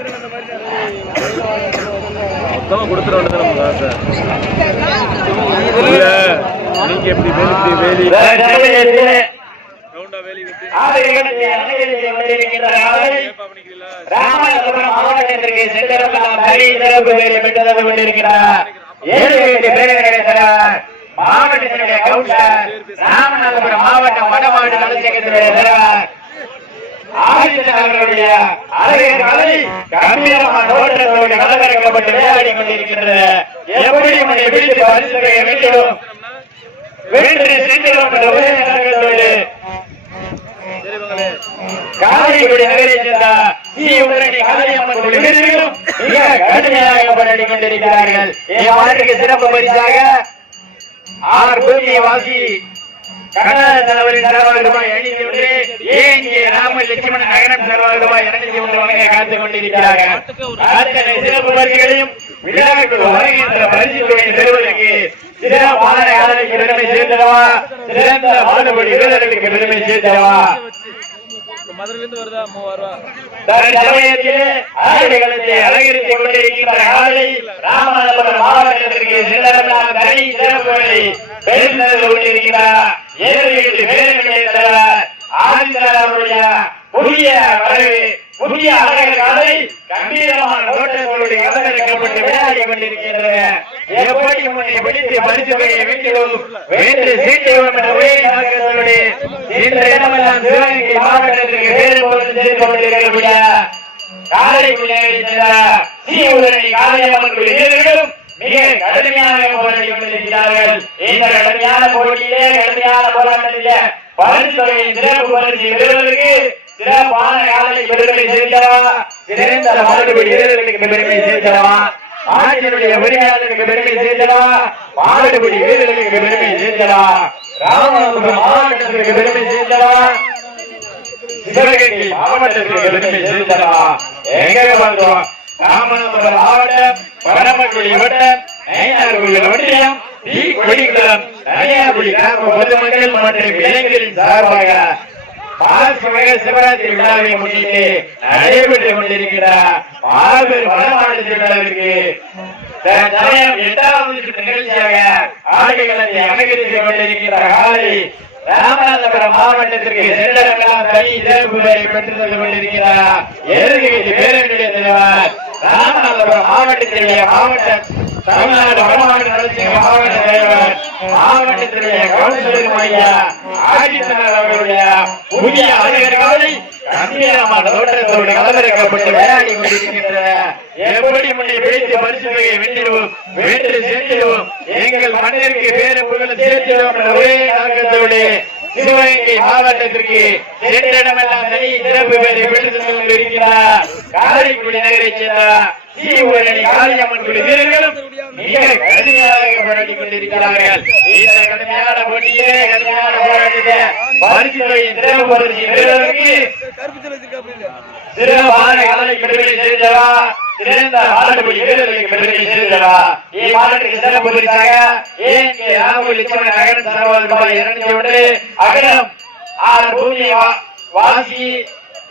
நீங்க எப்படி வேலி ராமநாதபுரம் மாவட்டத்திற்கு சென்றவர்களாம் தனி சிறப்பு வேலை பெற்றதாக கொண்டிருக்கிறார். மாவட்டத்தினுடைய கவுன்சிலர் ராமநாதபுரம் மாவட்டம் வடமாடு நலச்சங்கத்தினுடைய தலைவர் ஆதித்தனவர்களுடைய அழகை கம்பீரமான ஓட்டத்தோடு கலவரக்கப்பட்டு விளையாடி கொண்டிருக்கின்றது. எப்படி உன்னை பிடித்து பரிசுகளை வேண்டும் வென்று சென்றோம் என்ற ஒரே நோக்கத்தோடு காரைக்குடி நகரை சேர்ந்த காளியம்மன் வீரர்களும் மிக கடுமையாக போராடி கொண்டிருக்கிறார்கள். மாட்டுக்கு சிறப்பு பரிசாக ஆர் பூமியை வாசி கனகத்தலைவரின் சார்பாக ரூபாய் 500, ஏங்கிய ராம லட்சுமணன் நகரம் சார்பாக ரூபாய் 201 வழங்க காத்துக் கொண்டிருக்கிறார்கள். அத்தனை சிறப்பு பரிசுகளையும் விழாக்கள் வருகின்ற பரிசுகளை பெறுவதற்கு சிறப்பான ஆளுக்கு பெருமை சேர்த்தவா, சிறந்த மாடுபடி வீரர்களுக்கு பெருமை சேர்த்தவா. அலங்கரித்துக் கொண்டிருக்கின்ற ஆலை ராமநாதபுரம் மாவட்டத்திற்கு செல்லலாம் தனி சிறப்புகளை பெருந்தது கொண்டிருக்கிறார். புதிய அழகாலை கம்பீரமான தோட்டங்களோடு கலவரக்கப்பட்டு விளையாடி கொண்டிருக்கின்றன. எப்படி முன்னே பிடித்து பரிசுகளை வென்றோம் வென்று சீட்டுவோம் என்ற ஒரே நோக்கத்தோடு இந்த இடமெல்லாம் சிவகங்கை மாவட்டத்திற்கு வேறு போது செய்து கொண்டிருக்கக்கூடிய காரைக்குடி காளியம்மன் வீரர்களும் மிக கடுமையாக போராடி கொண்டிருக்கிறார்கள். இந்த கடுமையான போட்டியிலே கடுமையான போராட்டத்திலே பரிசுகளின் சிறப்பு பரிசு பெறுவதற்கு சிறப்பான காலை பெருமை சேர்த்தவா, சிறந்த மாடுபடி வீரர்களுக்கு பெருமை சேர்த்தவா, ஆட்சியினுடைய உரிமையாளருக்கு பெருமை சேர்த்தவா, மாடுபடி வீரர்களுக்கு பெருமை சேர்த்தவா, ராமநாதபுரம் மாவட்டத்திற்கு பெருமை சேர்த்தவா, சிவகங்கை மாவட்டத்திற்கு பெருமை சேர்த்தவா. எங்கே பார்த்தோம் ராமநாதபுரம் மாவட்டம் பரமக்குடி வட்டம் நயினார்கோவில் ஒன்றியம் கொடிக்குளம் தனியார்குடி கிராம பொதுமக்கள் மற்றும் இளைஞரின் சார்பாக சிவராத்திரி விழாவை முன்னிட்டு நடைபெற்றுக் கொண்டிருக்கிறார். மாபெரும் வடமாடு திருவிழாவிற்கு 8வது நிகழ்ச்சியாக ஆடுகளத்தை அலங்கரித்துக் கொண்டிருக்கிற காலை ராமநாதபுரம் மாவட்டத்திற்கு சென்றவர்களாம் தனி சிறப்பு வேலை பெற்று கொண்டிருக்கிறார். எதிர்கட்சி பேரணியுடைய தலைவர் ராமநாதபுரம் மாவட்டத்தினுடைய தமிழ்நாடு வடமாடு நலச்சங்க மாவட்ட தலைவர் மாவட்டத்தினுடைய கவுன்சிலர் ஐயா ஆதித்தனர் அவர்களுடைய புதிய அழகர்களை கம்பீரமான தோட்டத்தோடு கலவரக்கப்பட்டு விளையாடி கொண்டிருக்கின்றன. எப்படி முன்னே பிடித்து பரிசுகளை வென்றிடுவோம் வென்று சென்றிடுவோம் எங்கள் மண்ணிற்கு பேரு புகழ் சேர்த்திடுவோம் என்ற ஒரே நோக்கத்தோடு சிவகங்கை மாவட்டத்திற்கு சென்ற இடமெல்லாம் தனி சிறப்பு பேரை பெற்று கொண்டிருக்கிறார். காரைக்குடி நகரை சேர்ந்த காளியம்மன் குழு வீரர்களும் மிக கடுமையாக போராடி கொண்டிருக்கிறார்கள். இந்த கடுமையான போட்டியே கடுமையான போராட்டத்தை பரிசுகளின் சிறப்பு பரிசு பெறுவதற்கு சிறப்பான காலை பெருமை சேர்ந்தவா, சிறந்த ஆடுபடி வீரர்களுக்கு பெருமை சேர்ந்தவா. இம்மாவட்டத்திற்கு சிறப்பு பரிசாக ஏங்கிய ராம லட்சுமணன் நகரம் சார்பாக ரூபாய் 201, அகரம் ஆர் பூமியை வாசி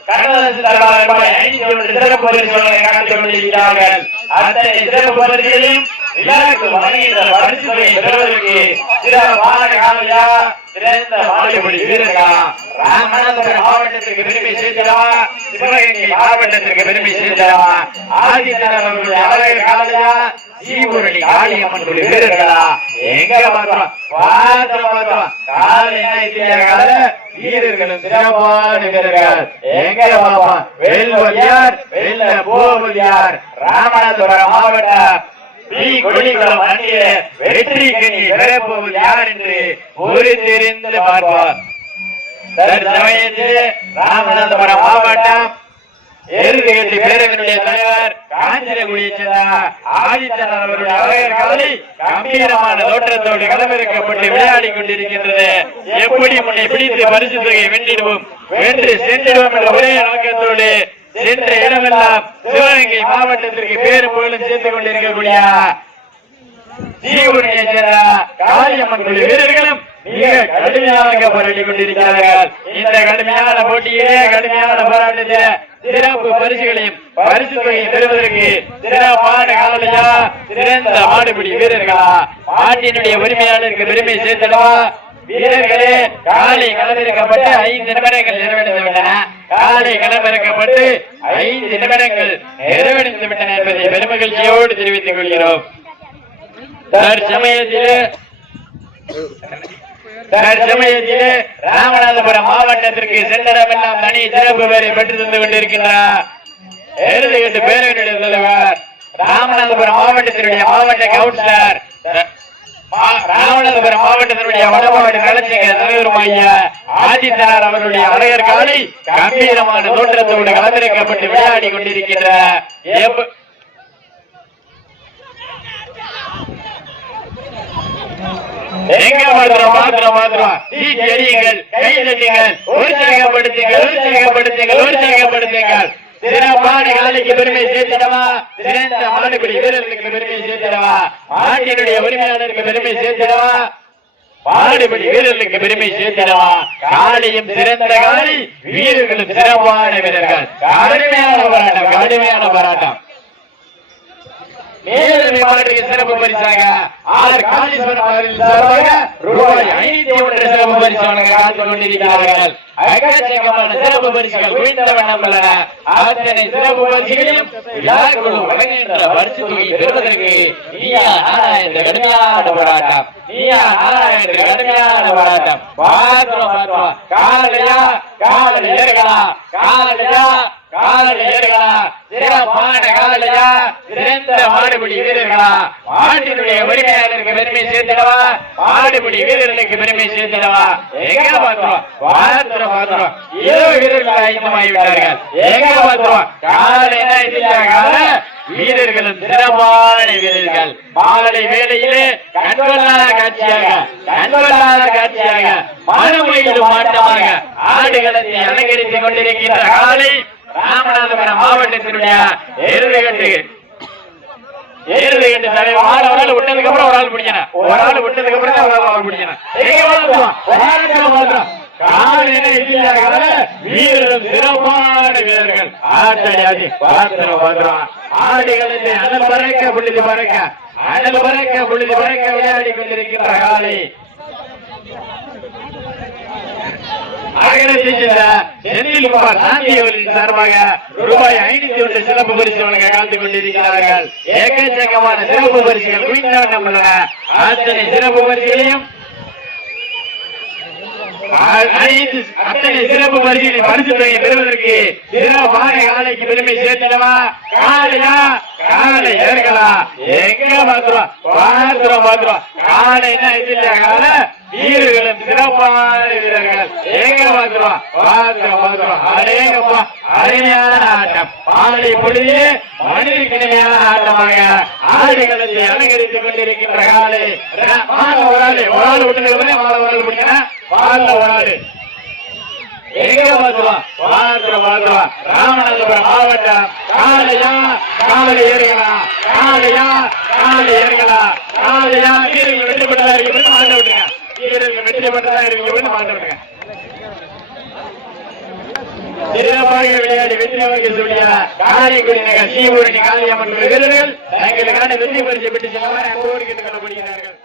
கனகதாசன் சார்பாக ரூபாய் 501 சிறப்பு பரிசுகளை காத்துக் கொண்டிருக்கிறார்கள். அத்தனை சிறப்பு பரிசுகளையும் விழாக்கு வழங்குகின்ற பரிசுகளை பெறுவதற்கு சிறப்பான காலையா, சிறந்த மாடுபடி வீரர்களா, ராமநாதபுரம் மாவட்டத்திற்கு பெருமை சேர்த்தவா, சிவகங்கை மாவட்டத்திற்கு பெருமை சேர்த்தவா, ஆதித்தனர் அவர்களுடைய அழகு காலையா, சீவூரணி காளியம்மன் குழு வீரர்களா. எங்க பார்த்தோம் காலை வீரர்களும் சிறப்பான வீரர்கள். எங்க பார்ப்போம் வெல்வது யார் வெல்ல போவது யார்? ராமநாதபுரம் மாவட்டம் கொடிக்குளம் அணிய வெற்றி கனி பெறப்போவது யார் என்று ஒரு தெரிந்து பார்ப்போம். தற்சமயத்தில் ராமநாதபுரம் மாவட்டம் எதிர்கட்சி பேரவையினுடைய தலைவர் காஞ்சிரகுடியை சேர்ந்த ஆதித்தனர் அவருடைய அழகர்களை கம்பீரமான தோற்றத்தோடு கலவரக்கப்பட்டு விளையாடி கொண்டிருக்கின்றது. எப்படி முன்னே பிடித்து பரிசு தொகை வென்றிடுவோம் வென்று சென்றிடுவோம் என்ற ஒரே நோக்கத்தோடு சென்ற இடமெல்லாம் சிவகங்கை மாவட்டத்திற்கு பேரு புகழும் சேர்த்துக் கொண்டிருக்கக்கூடிய காளியம்மன் குழு வீரர்களும் மிக கடுமையாக போராடி கொண்டிருக்கிறார்கள். இந்த கடுமையான போட்டியிலே கடுமையான போராட்டத்திலே சிறப்பு பரிசுகளையும் பரிசு தொகையை பெறுவதற்கு சிறப்பான காலையா சிறந்த மாடுபிடி வீரர்களா மாட்டினுடைய உரிமையாளருக்கு பெருமை சேர்த்தனவா வீரர்களே காலை களமிறக்கப்பட்டு 5 நிமிடங்கள் நிறைவடைந்து விட்டன. காலை களமிறக்கப்பட்டு 5 நிமிடங்கள் நிறைவடைந்து விட்டன என்பதை பெருமகிழ்ச்சியோடு தெரிவித்துக் கொள்கிறோம். தற்சமயத்திலே ராமநாதபுரம் மாவட்டத்திற்கு சென்றடமெல்லாம் தனி சிறப்பு பெயரை பெற்று தந்து கொண்டிருக்கின்றார். எழுதுகிட்டு பேரவையுடைய தலைவர் ராமநாதபுரம் மாவட்டத்தினுடைய மாவட்ட கவுன்சிலர் ராமநாதபுரம் மாவட்டத்தினுடைய வடமாவட்ட கலைஞர் தலைவருமாய ஆதித்தனார் அவர்களுடைய அழகர் காலை கம்பீரமான தோற்றத்தோடு களமிறக்கப்பட்டு விளையாடி கொண்டிருக்கின்ற எங்க மாத்திரம் கைதட்டுங்கள் உற்சாகப்படுத்துங்கள் சிறப்பான காலைக்கு பெருமை சேர்த்திடவா சிறந்த மாடுபிடி வீரர்களுக்கு பெருமை சேர்த்திடவா மாட்டினுடைய உரிமையாளருக்கு பெருமை சேர்த்திடவா மாடுபிடி வீரர்களுக்கு பெருமை சேர்த்திடவா காலையும் சிறந்த காலை வீரர்களும் சிறப்பான வீரர்கள் கடுமையான போராட்டம் மேலும் மாடுக்கு சிறப்பு பரிசாக ஆர் காளீஸ்வரம் அவர்கள் சார்பாக ரூபாய் 501 சிறப்பு பரிசு வழங்க காத்துக் கொண்டிருக்கிறார்கள். அகச்சகமான சிறப்பு பரிசுகள் குவிந்த வண்ணம் உள்ளன. அத்தனை சிறப்பு பரிசுகளையும் விழாக்குழு வழங்குகின்ற பரிசு தொகை பெறுவதற்கு கடுமையான போராட்டம் பாத்திரம் காலையா காலை ஏறுகளா சிறப்பான காலையா சிறந்த மாடுபிடி வீரர்களா மாட்டினுடைய உரிமையாளருக்கு பெருமை சேர்த்திடவா மாடுபிடி வீரர்களுக்கு பெருமை சேர்த்திடவா எங்க பாத்திரம் ஏதோ வீரர்கள் ஆயுதமாகிவிட்டார்கள். எங்க பாத்திரம் காலை வீரர்களும் சிறப்பான வீரர்கள் மாலை வேளையிலே கண்கொள்ளாத காட்சியாக மனமயிலும் மாட்டமாக ஆடுகளத்தை அலங்கரித்துக் கொண்டிருக்கின்ற காலை ராமநாதபுரம் மாவட்டத்தினுடைய எருதுகட்டு தலைவர் விட்டதுக்கு அப்புறம் ஒரு ஆள் பிடிக்கணும் வீரர்கள் சிறப்பான வீரர்கள் ஆடுகளத்தை அனல் பறக்க புழுதி பறக்க விளையாடி கொண்டிருக்கின்ற காலை செந்தில்குமார் சாந்தி அவர்களின் சார்பாக ரூபாய் 501 சிறப்பு பரிசு வழங்க காத்துக் கொண்டிருக்கிறார்கள். ஏக்கச்சக்கமான சிறப்பு பரிசுகள் குவிந்த வண்ணம் உள்ளன. அத்தனை சிறப்பு பரிசுகளையும் அத்தனை சிறப்பு பரிசுகளை பரிசு தொகையை பெறுவதற்கு சிறப்பான காலைக்கு பெருமை சேர்த்திடவா காலை ஏற்கலா எங்க பாத்திரம் காலை கால வீரர்களும் சிறப்பான வீரர்கள் எங்க பாத்திரம் அருமையான ஆட்டம் மாலை பொழுதிலே மனிதனுக்கு இனிமையான ஆட்டமாக ஆடுகளத்தை அலங்கரித்துக் கொண்டிருக்கின்ற காலை ஒரு ஆள் விட்டு மாலை பிடிக்கணும் எங்க பாத்திரம் ராமநாதபுரம் மாவட்டம் காலை ஏறுகளா வீரர்கள் வெற்றி பெற்றதா இருக்கு மாட்ட விட்டுங்க சிறப்பாக விளையாடி வெற்றி வாங்கி சொல்லிய காரைக்குடி நகர் ஸ்ரீபூரணி காளியம்மன் வீரர்கள் தங்களுக்கான வெற்றி பரிசு பெற்று செல்லுமாறு அன்போடு கேட்டுக் கொள்ளப்படுகிறார்கள்.